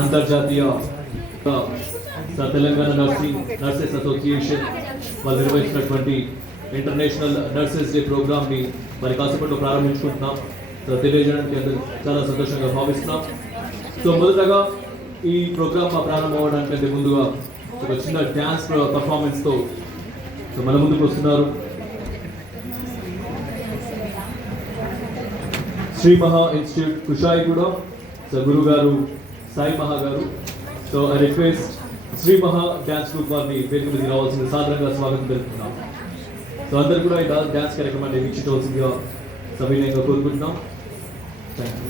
అంతర్జాతీయ Telangana nurses association వాళ్ళు నిర్వహించినటువంటి ఇంటర్నేషనల్ నర్సెస్ డే ప్రోగ్రామ్ని మరి కాసేపట్లో ప్రారంభించుకుంటున్నాం. తెలియజేయడానికి చాలా సంతోషంగా భావిస్తున్నాం. సో మొదటగా ఈ ప్రోగ్రామ్ ప్రారంభం అవడానికంటే ముందుగా ఒక చిన్న డ్యాన్స్ పర్ఫార్మెన్స్తో మన ముందుకు వస్తున్నారు శ్రీ మహా ఇన్స్టిట్యూట్ కుషాయిగూడ గురువు గారు సాయి మహా గారు. సో ఐ రిక్వెస్ట్ శ్రీ మహా డ్యాన్స్ గ్రూప్ వారిని పేరు మీద రావాల్సిన సాధారణంగా స్వాగతం తెలుపుతున్నాం. సో అందరు కూడా ఈ డ్యాన్స్ కార్యక్రమాన్ని వీక్షించవలసిందిగా సవినయంగా కోరుకుంటున్నాం. థ్యాంక్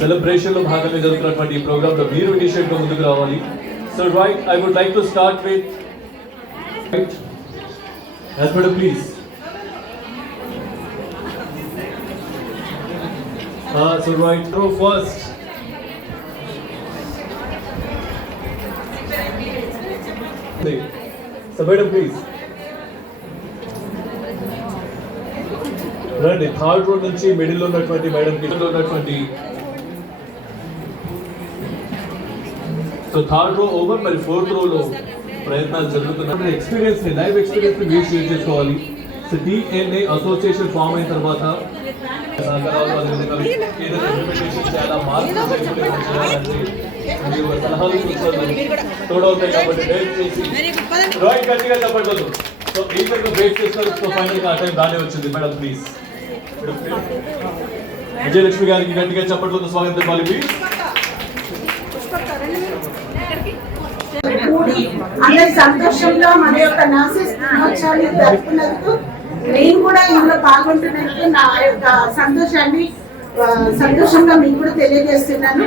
సెలబ్రేషన్ లో భాగంగా జరుగుతున్నటువంటి ఈ ప్రోగ్రామ్ లో మీరు ఇనిషియేట్ గా ముందుకు రావాలి. So right, I would like to start with as madam please. So right, throw first so madam please రండి. థర్డ్ రో నుంచి మిడిల్ లో ఉన్నటువంటి మేడం కి ఉన్నటువంటి సో థర్డ్ రో ఓవర్, మరి ఫోర్త్ రోలో ప్రయత్నాలు జరుగుతున్నాయి. ఎక్స్పీరియన్స్ ని, లైవ్ ఎక్స్పీరియన్స్ ని మీరు షేర్ చేసుకోవాలి. సో DNA అసోసియేషన్ ఫామ్ అయిన తర్వాత తోడవుతాయి కాబట్టి వెయిట్ చేసి గట్టిగా చెప్పట్లేదు. సో ఈజీగా వెయిట్ చేస్తారు. సో ఫైనల్ గా ఆ టైం బాగానే వచ్చింది. మేడం ప్లీజ్ విజయలక్ష్మి గారికి గట్టిగా చెప్పట్లేదు స్వాగతం ఇవ్వాలి ప్లీజ్. అందరి సంతోషంలో మన యొక్క నాసిస్ దినోత్సవాన్ని జరుపుకున్నందుకు నేను కూడా ఇందులో పాల్గొంటున్నందుకు నా యొక్క సంతోషంగా మీకు కూడా తెలియజేస్తున్నాను.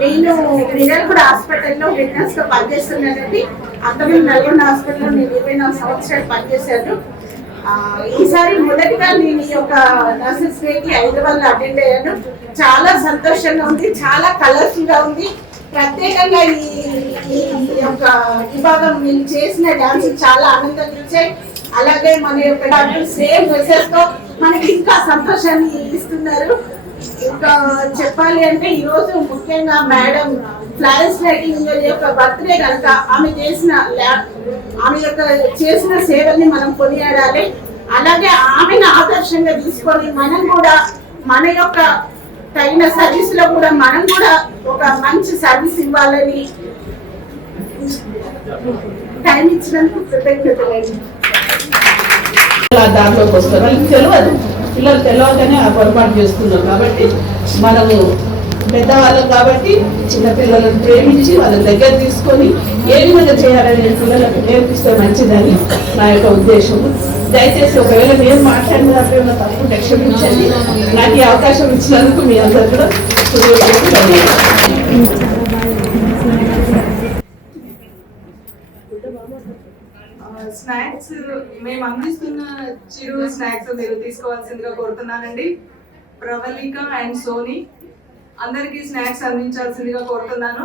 నేను మిర్యాలగూడ హాస్పిటల్లో విట్నెస్ గా పనిచేస్తున్నానండి. అంతకుముందు నల్గొండ హాస్పిటల్లో నేను 24 సంవత్సరాలు పనిచేశాను. ఈసారి మొదటిగా నేను ఈ యొక్క నర్సెస్ డేకి హైదరాబాద్ లో అటెండ్ అయ్యాను. చాలా సంతోషంగా ఉంది, చాలా కలర్ఫుల్ గా ఉంది. ప్రత్యేకంగా ఈ యొక్క విభాగం నేను చేసిన డాన్స్ చాలా ఆనందంగా ఇచ్చాయి. అలాగే మన యొక్క డాక్టర్ సేమ్ మెసేజ్ తో మనకి ఇంకా సంతోషాన్ని ఇస్తున్నారు. ఇంకా చెప్పాలి అంటే ఈ రోజు ముఖ్యంగా మేడం ఫ్లారెన్స్ నైటింగేల్ యొక్క బర్త్డే కనుక ఆమె యొక్క చేసిన సేవల్ని మనం కొనియాడాలి. అలాగే ఆమెను ఆదర్శంగా తీసుకొని మనం కూడా మన యొక్క తగిన సర్వీస్ లో కూడా మనం కూడా ఒక మంచి సర్వీస్ ఇవ్వాలని టైం ఇచ్చినందుకు కృతజ్ఞతలు. దాంట్లోకి వస్తారు, వాళ్ళకి తెలియదు, పిల్లలు తెలియకనే ఆ పొరపాటు చేస్తున్నాం. కాబట్టి మనము పెద్దవాళ్ళం కాబట్టి చిన్నపిల్లలను ప్రేమించి వాళ్ళ దగ్గర తీసుకొని ఏ విధంగా చేయాలని పిల్లలకు నేర్పిస్తే మంచిదని నా యొక్క ఉద్దేశము. దయచేసి ఒకవేళ నేను మాట్లాడిన తప్పు క్షమించండి. నాకు ఈ అవకాశం ఇచ్చినందుకు మీ అందరూ కూడా స్నాక్స్ మేము అందిస్తున్న చిరు స్నాక్స్ మీరు తీసుకోవాల్సిందిగా కోరుతున్నానండి. ప్రవళిక అండ్ సోని అందరికీ స్నాక్స్ అందించాల్సిందిగా కోరుతున్నాను.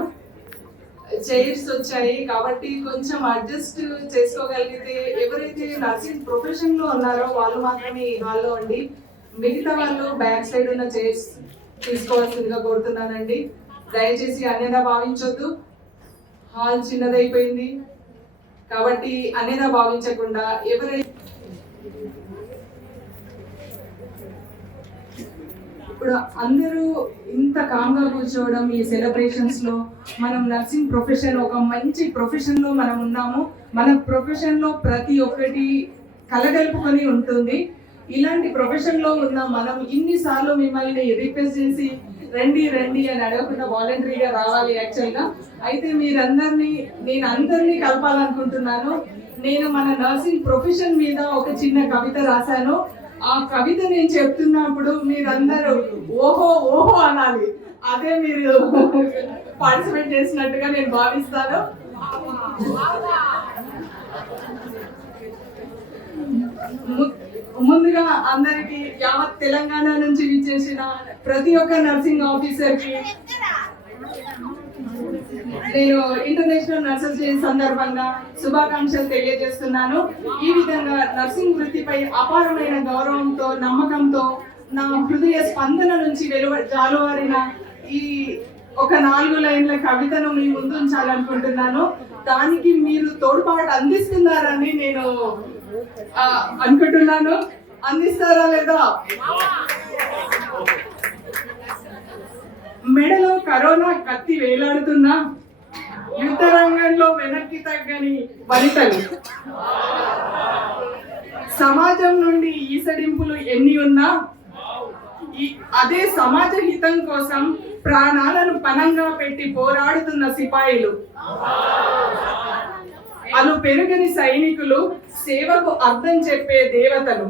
చైర్స్ వచ్చాయి కాబట్టి కొంచెం అడ్జస్ట్ చేసుకోగలిగితే ఎవరైతే నర్సింగ్ ప్రొఫెషన్ లో ఉన్నారో వాళ్ళు మాత్రమే ఈ హాల్లో అండి. మిగతా వాళ్ళు బ్యాక్ సైడ్ ఉన్న చైర్స్ తీసుకోవాల్సిందిగా కోరుతున్నానండి. దయచేసి అన్యదా భావించొద్దు. హాల్ చిన్నదైపోయింది కాబట్టి అన్యదా భావించకుండా ఎవరైతే ఇప్పుడు అందరూ ఇంత కామ్గా కూర్చోవడం ఈ సెలబ్రేషన్స్ లో మనం నర్సింగ్ ప్రొఫెషన్ ఒక మంచి ప్రొఫెషన్ లో మనం ఉన్నాము. మన ప్రొఫెషన్ లో ప్రతి ఒక్కటి కలగలుపుకొని ఉంటుంది. ఇలాంటి ప్రొఫెషన్ లో ఉన్న మనం ఇన్నిసార్లు మిమ్మల్ని రిక్వెస్ట్ చేసి రండి రండి అని అడగకుండా వాలంటరీగా రావాలి యాక్చువల్ గా. అయితే నేను అందరినీ కలపాలనుకుంటున్నాను. నేను మన నర్సింగ్ ప్రొఫెషన్ మీద ఒక చిన్న కవిత రాశాను. ఆ కవిత నేను చెప్తున్నప్పుడు మీరందరూ ఓహో ఓహో అనాలి. అదే మీరు పార్టిసిపేట్ చేసినట్టుగా నేను భావిస్తాను. ముందుగా అందరికి యావత్ తెలంగాణ నుంచి విచ్చేసిన ప్రతి ఒక్క నర్సింగ్ ఆఫీసర్ కి నేను ఇంటర్నేషనల్ నర్సెస్ డే సందర్భంగా శుభాకాంక్షలు తెలియజేస్తున్నాను. ఈ విధంగా నర్సింగ్ వృత్తిపై అపారమైన గౌరవంతో నమ్మకంతో నా హృదయ స్పందన నుంచి జాలువారిన ఈ ఒక 4 లైన్ల కవితను మీ ముందు ఉంచాలనుకుంటున్నాను. దానికి మీరు తోడ్పాటు అందిస్తున్నారని నేను అనుకుంటున్నాను. అందిస్తారా లేదా? మెడలో కరోనా కత్తి వేలాడుతున్నా యుద్ధ రంగంలో వెనక్కి తగ్గని వనితలు. సమాజం నుండి ఈసడింపులు ఎన్ని ఉన్నా అదే సమాజ హితం కోసం ప్రాణాలను పణంగా పెట్టి పోరాడుతున్న సిపాయిలు. అలు పెరుగని సైనికులు, సేవకు అర్థం చెప్పే దేవతలు.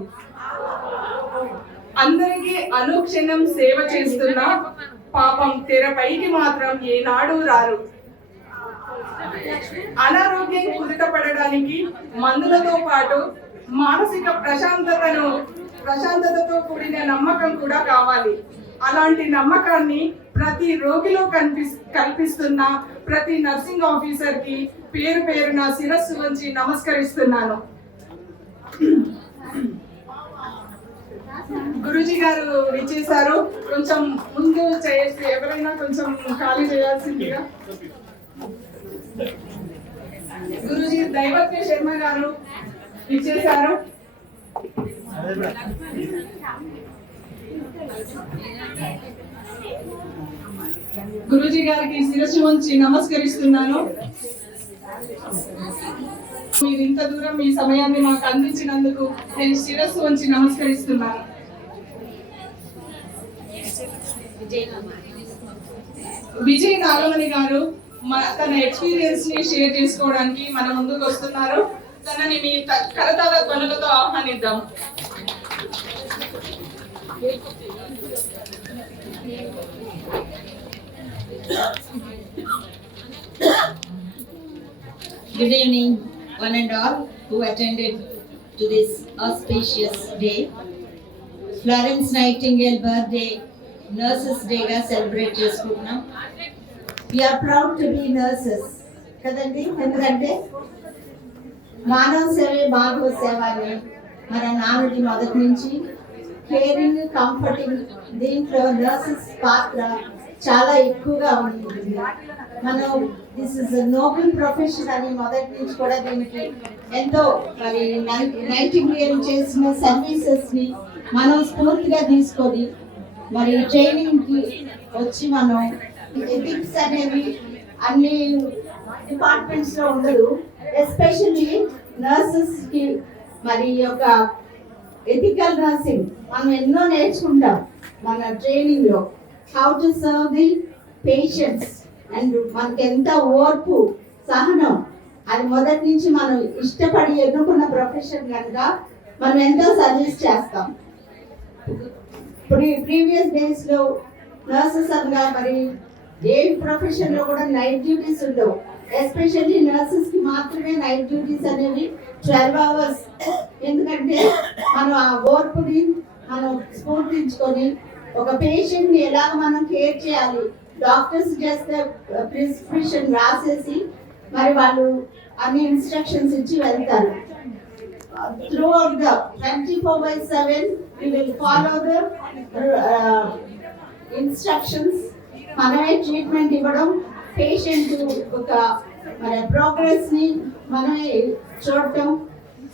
అందరికీ అనుక్షణం సేవ చేస్తున్నా పాపం తెరపైకి మాత్రం ఏనాడు రారు. అనారోగ్యం కుదుటపడడానికి మందులతో పాటు మానసిక ప్రశాంతతతో కూడిన నమ్మకం కూడా కావాలి. అలాంటి నమ్మకాన్ని ప్రతి రోగిలో కల్పిస్తున్న ప్రతి నర్సింగ్ ఆఫీసర్ కి పేరు పేరున శిరస్సు వంచి నమస్కరిస్తున్నాను. గురూజీ గారు విచ్చేశారు. కొంచెం ముందు చేసి ఎవరైనా కొంచెం ఖాళీ చేయాల్సిందిగా. గురూజీ దైవజ్ఞ శర్మ గారు విచ్చేశారు. గురూజీ గారికి శిరస్సు వంచి నమస్కరిస్తున్నాను. మీరు ఇంత దూరం మీ సమయాన్ని మాకు అందించినందుకు నేను శిరస్సు వంచి నమస్కరిస్తున్నాను. విజయ్ నాగమణి గారు తన ఎక్స్పీరియన్స్ ని షేర్ చేసుకోవడానికి మన ముందుకు వస్తున్నారు. తనని మీ కరతాళ ధ్వనులతో ఆహ్వానిద్దాం. Good evening, one and all who attended to this auspicious day. Florence Nightingale birthday, Nurses Day గా సెలబ్రేట్ చేసుకుంటున్నాం. We are proud to be nurses కదండి, ఎందుకంటే మానవ సేవే మాధవ సేవ అని మన నానుడి మొదటి నుంచి కేరింగ్, కంఫర్టింగ్, దీంట్లో నర్సెస్ పాత్ర చాలా ఎక్కువగా ఉంటుంది. మనం దిస్ ఇస్ నోబెల్ ప్రొఫెషన్ అని మొదటి నుంచి కూడా దీనికి ఎంతో మరి నైటింగేల్ చేసిన సర్వీసెస్ ని మనం స్ఫూర్తిగా తీసుకొని మరి ట్రైనింగ్ కి వచ్చి మనం ఎథిక్స్ అనేవి అన్ని డిపార్ట్మెంట్స్ లో ఉండదు. ఎస్పెషల్లీ నర్సెస్ కి మరి యొక్క ఎథికల్ నర్సింగ్ మనం ఎన్నో నేర్చుకుంటాం మన ట్రైనింగ్ లో. How to serve the patients and మనకి ఎంత ఓర్పు, సహనం, అది మొదటి నుంచి మనం ఇష్టపడి ఎన్నుకున్న ప్రొఫెషన్ కనుక మనం ఎంతో సర్వీస్ చేస్తాం. ప్రీవియస్ డేస్ లో నర్సెస్ అనగా మరి ఏ ప్రొఫెషన్ లో కూడా నైట్ డ్యూటీస్ ఉండవు. ఎస్పెషల్లీ నర్సెస్ కి మాత్రమే నైట్ డ్యూటీస్ అనేవి 12 hours. ఎందుకంటే మనం ఆ ఓర్పుని మనం స్ఫూర్తించుకొని ఒక పేషెంట్ ని ఎలా మనం కేర్ చేయాలి, డాక్టర్స్ చేస్తే ప్రిస్క్రిప్షన్ రాసేసి మరి వాళ్ళు అన్ని ఇన్స్ట్రక్షన్స్ ఇచ్చి వెళ్తారు. Throughout the 24/7 we will follow the instructions. మనమే ట్రీట్మెంట్ ఇవ్వడం, పేషెంట్ ఒక మన ప్రోగ్రెస్ ని మనమే చూడటం,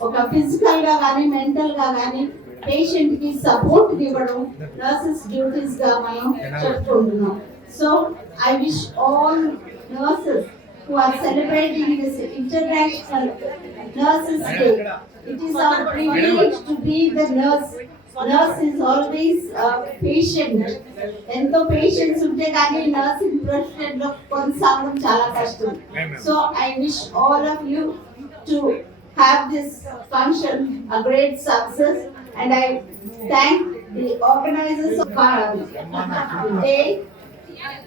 ఒక ఫిజికల్ గా కానీ మెంటల్ గా కానీ పేషెంట్ కి సపోర్ట్ ఇవ్వడం నర్సెస్ డ్యూటీస్ గా మనం చెప్పుకుంటున్నాం. So I wish all nurses who are celebrating this International Nurses Day. It is our privilege to be the nurse. Nurse is always a patient. ఎంతో పేషెంట్స్ ఉంటే కానీ నర్సింగ్ ప్రొఫెషన్ లో కొనసాగడం చాలా కష్టం. So I wish all of you to have this function a great success, and I thank the organizers of the day,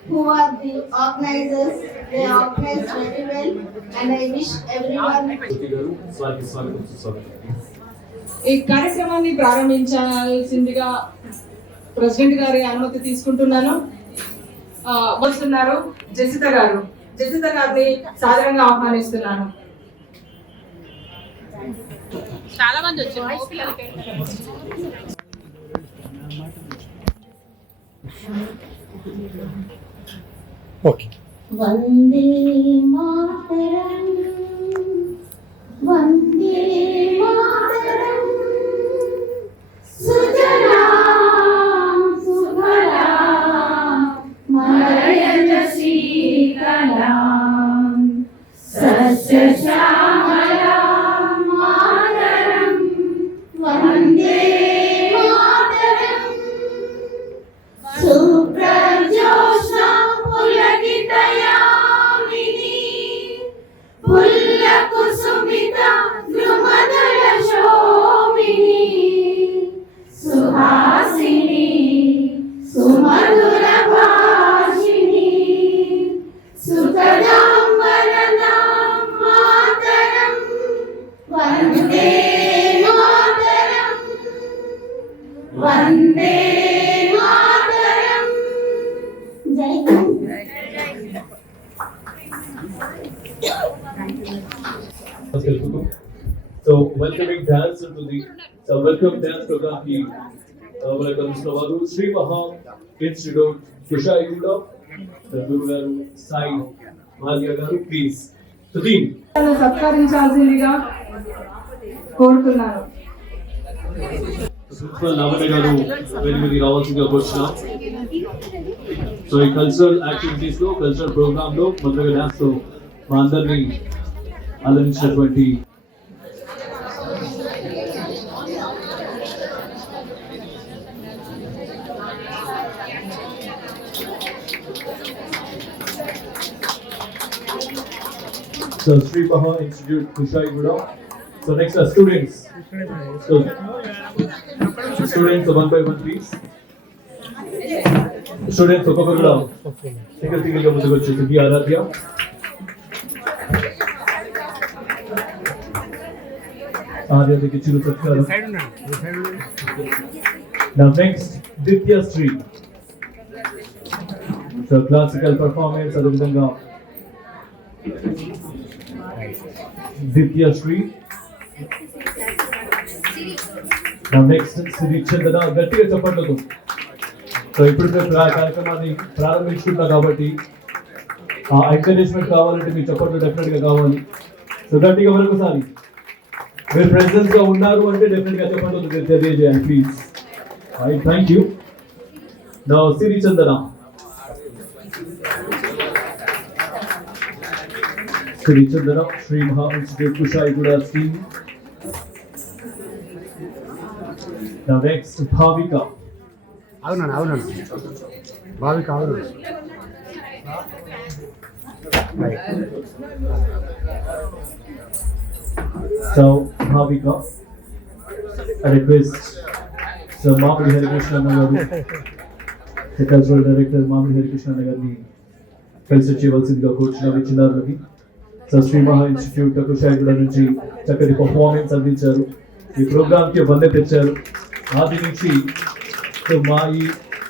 who are the organizers. They organize very well, and I wish everyone. ఈ కార్యక్రమాన్ని ప్రారంభించాల్సిందిగా president గారి అనుమతి తీసుకుంటున్నాను. వస్తున్నారు జసిత గారిని సాదరంగా ఆహ్వానిస్తున్నాను. చాలా మంది వచ్చారు. ఓకే. వందే మాతరం, వందే మాతరం, సుజలాం సుఫలాం మలయజ శీతలాం సస్యశ్యామలాం మాతరం, వందే మాతరం, సుప్రజోష్ణా పులకితయామిని పుల్లకుసుమిత ద్రుమదళ శోభిని సుహాసిని సుమధుర భాషిని సుఖదాం వరదాం మాతరం, వందే మాతరం, వందే మాతరం. జై Hind. So welcoming dance into the welcome dance program की welcome Slavadu Sri Maha Institute Kushayuda Guru Garu Sai Malia Garu, please to team సత్కరించాల్సిందిగా కోరుతున్నాను. ప్రిన్సిపల్ లావణ్య గారు వెలుగుకి రావాల్సిందిగా కోరుతున్నాం. సో ఈ కల్చరల్ యాక్టివిటీస్ లో, కల్చరల్ ప్రోగ్రామ్ లో మొదలుగా డాన్స్ తో మా అందరినీ అలరించినటువంటి So Sri Maha Institute Kushayuda. So next are students. So students one by one please. Students ఒక్కొక్కరు కూడా సింగిల్ గా ముందుకు వచ్చేసి బి ఆరాధ్య, ఆరాధ్యకి చిరు సత్కారం. Now next, Ditya Sri. So classical performance అదే విధంగా Ditya Sri. Now next, Sri Chandana. గట్టిగా చెప్పట్లేదు. సో ఇప్పుడు మేము కార్యక్రమాన్ని ప్రారంభించుకుంటున్నాం కాబట్టి ఆ ఎంకరేజ్మెంట్ కావాలంటే మీ చప్పట్లు డెఫినెట్ గా కావాలి. సో గట్టిగా మరొకసారి మీరు ప్రెసెన్స్ గా ఉన్నారు అంటే డెఫినెట్ గా చెప్పట్లు తెలియజేయాలి ప్లీజ్. Thank you. నౌ సిరి చందన. సిరి చందన శ్రీ మహా institute Kushaiguda team. Now next Bhavika. అవునండి భావిక అవును. So Bhavika, I request Sir Mamadi Harikrishna Nagaru, the Cultural Director Mamadi Harikrishna Nagarni, కలిసి చేయవలసిందిగా కూర్చున్న విచ్చున్నారులకి. సో శ్రీ మహా ఇన్స్టిట్యూట్ కుషాయిగూడ నుంచి చక్కటి పర్ఫార్మెన్స్ అందించారు. ఈ ప్రోగ్రామ్కి బందే తెచ్చారు. ఆది నుంచి సో మా ఈ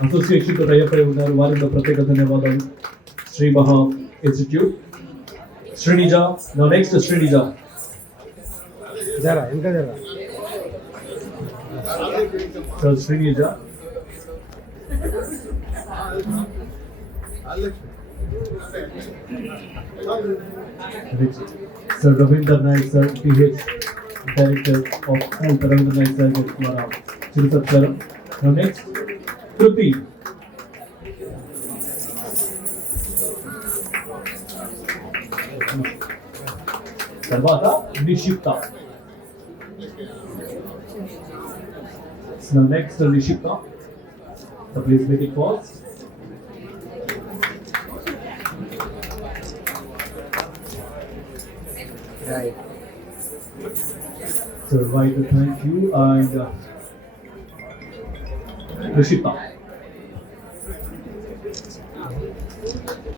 అసోసియేషన్తో టైఅప్ అయి ఉన్నారు. వారిలో ప్రత్యేక ధన్యవాదాలు. శ్రీ మహా institute. Srinija. Now next Srinija. జరా ఇంకా జరా. So Srinija. Sir Ravinder Naik sir, PH Director of Health, Ravinder Naik sir द्वारा చిరు సత్కారం. Now next, Kruti. తర్వాత నిషిప్త. Now next, Nishita. So please make it pause. Right. So right, thank you and Nishita.